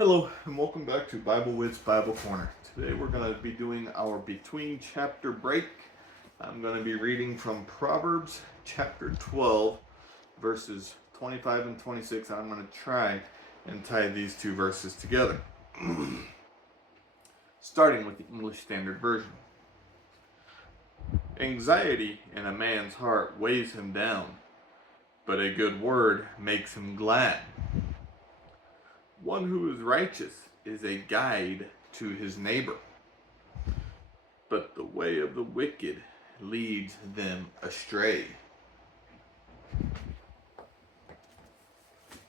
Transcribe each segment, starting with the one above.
Hello and welcome back to Bible Wits Bible Corner. Today we're going to be doing our between chapter break. I'm going to be reading from Proverbs chapter 12 verses 25 and 26. I'm going to try and tie these two verses together. Starting with the English Standard Version. Anxiety in a man's heart weighs him down, but a good word makes him glad. One who is righteous is a guide to his neighbor, but the way of the wicked leads them astray.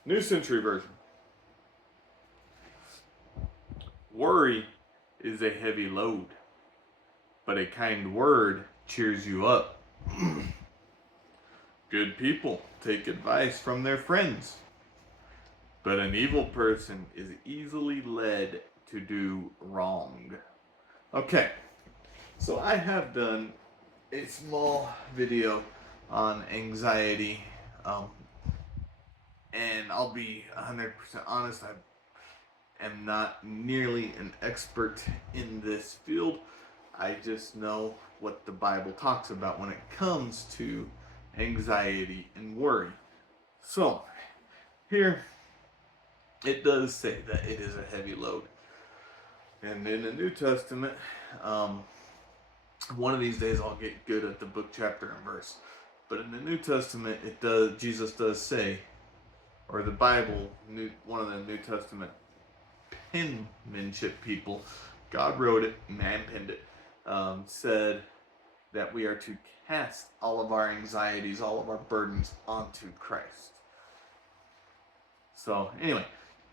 New Century Version. Worry is a heavy load, but a kind word cheers you up. Good people take advice from their friends, but an evil person is easily led to do wrong. Okay, so I have done a small video on anxiety, and I'll be 100% honest, I am not nearly an expert in this field. I just know what the Bible talks about when it comes to anxiety and worry. So, here it does say that it is a heavy load. And in the New Testament, one of these days I'll get good at the book, chapter, and verse. But in the New Testament, Jesus does say, or the Bible, one of the New Testament penmanship people, God wrote it, man penned it, said that we are to cast all of our anxieties, all of our burdens onto Christ. So anyway,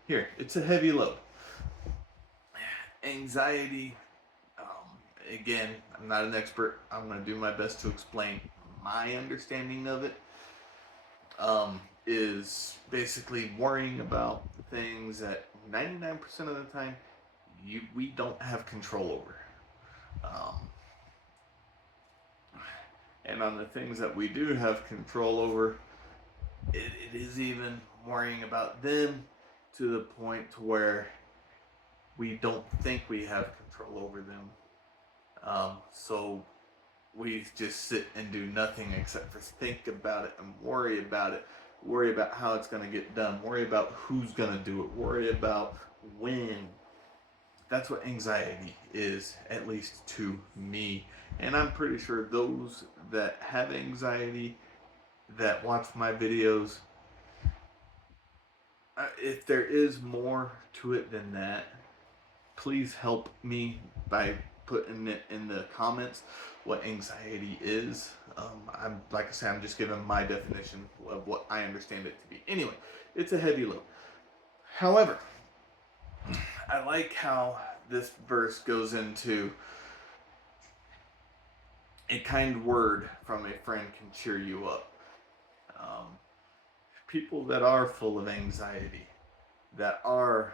here, it's a heavy load. Anxiety, again, I'm not an expert. I'm going to do my best to explain my understanding of it. Is basically worrying about things that 99% of the time we don't have control over. And on the things that we do have control over, it is even worrying about them to the point to where we don't think we have control over them. So we just sit and do nothing except for think about it and worry about how it's going to get done, worry about who's going to do it, worry about when. That's what anxiety is, at least to me. And I'm pretty sure those that have anxiety, that watch my videos, if there is more to it than that, please help me by putting it in the comments what anxiety is. I'm like I said, I'm just giving my definition of what I understand it to be. Anyway, it's a heavy load. However, I like how this verse goes into a kind word from a friend can cheer you up. People that are full of anxiety, that are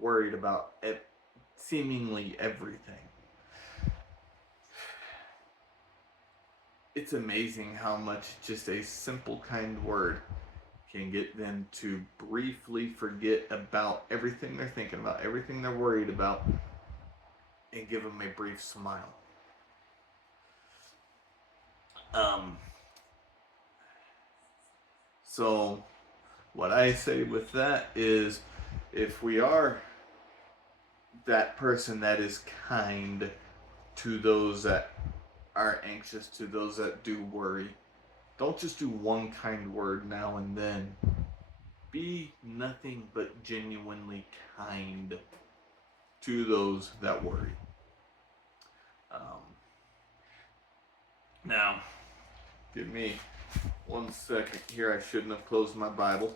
worried about seemingly everything, it's amazing how much just a simple kind word can get them to briefly forget about everything they're thinking about, everything they're worried about, and give them a brief smile. So what I say with that is, if we are that person that is kind to those that are anxious, to those that do worry, don't just do one kind word now and then. Be nothing but genuinely kind to those that worry. Now, give me 1 second here. I shouldn't have closed my Bible.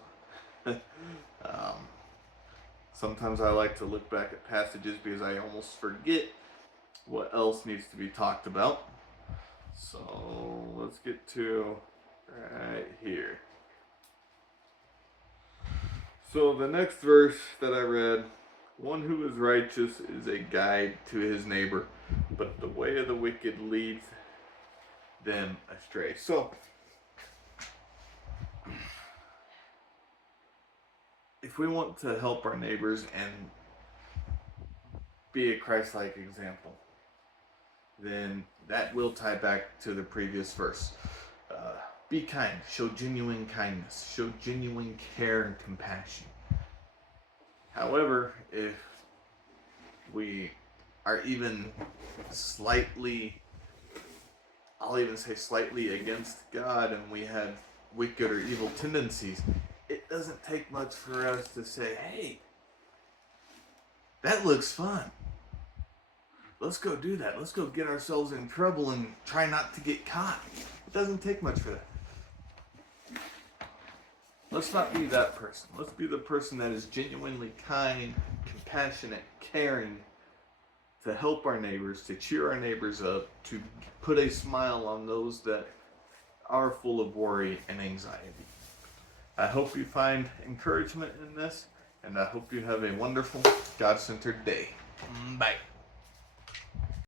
Sometimes I like to look back at passages because I almost forget what else needs to be talked about. So let's get to right here. So the next verse that I read, one who is righteous is a guide to his neighbor, but the way of the wicked leads them astray. So if we want to help our neighbors and be a Christ-like example, then that will tie back to the previous verse. Be kind, show genuine kindness, show genuine care and compassion. However, if we are even slightly, I'll even say slightly against God, and we have wicked or evil tendencies, it doesn't take much for us to say, hey, that looks fun. Let's go do that. Let's go get ourselves in trouble and try not to get caught. It doesn't take much for that. Let's not be that person. Let's be the person that is genuinely kind, compassionate, caring, to help our neighbors, to cheer our neighbors up, to put a smile on those that are full of worry and anxiety. I hope you find encouragement in this, and I hope you have a wonderful, God-centered day. Bye.